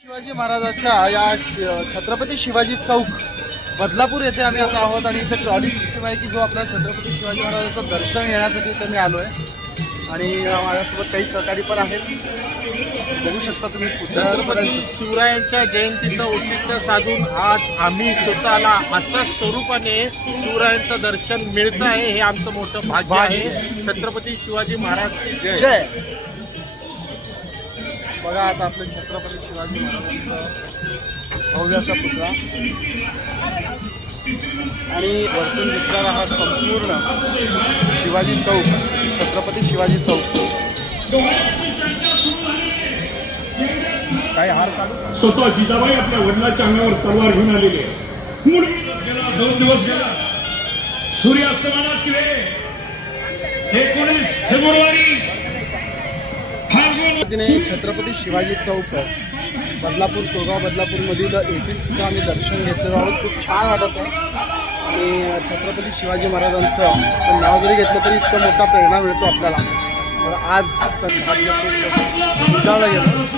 शिवाजी महाराजाच्या या छत्रपती शिवाजी चौक बदलापूर येथे आम्ही आता आहोत आणि इथे ट्रॉली सिस्टम आहे की जो आपल्या छत्रपती शिवाजी महाराजाचं दर्शन घेण्यासाठी इथे मी आलो आहे आणि माझ्यासोबत काही सहकारी पण आहेत. बघू शकता तुम्ही छत्रपती शिवरायांच्या जयंतीचं औचित्य साधून आज आम्ही स्वतःला अशा स्वरूपाने शिवरायांचं दर्शन मिळत आहे हे आमचं मोठं भाग्य भाग्य. आहे. छत्रपती शिवाजी महाराज की जय. जय. बघा आता आपले छत्रपती शिवाजी महाराजांचा भव्याचा पुतळा. आणि वरतून दिसणारा हा संपूर्ण शिवाजी चौक छत्रपती शिवाजी चौक. काही हार स्वतः जिजाबाई आपल्या वडिलांच्या अंगावर तलवार घेऊन आलेली आहे. दोन दिवस गेला. सूर्यास्तमानाची वेळ एकोणीस फेब्रुवारी पद्धतीने छत्रपती शिवाजी चौक बदलापूर कोगाव बदलापूरमधील येथील सुद्धा आम्ही दर्शन घेतलेलो आहोत. खूप छान वाटत आहे. आणि छत्रपती शिवाजी महाराजांचं नाव जरी घेतलं तरी इतकं मोठा प्रेरणा मिळतो आपल्याला. तर आज तर भाग्य उजाळलं गेलं.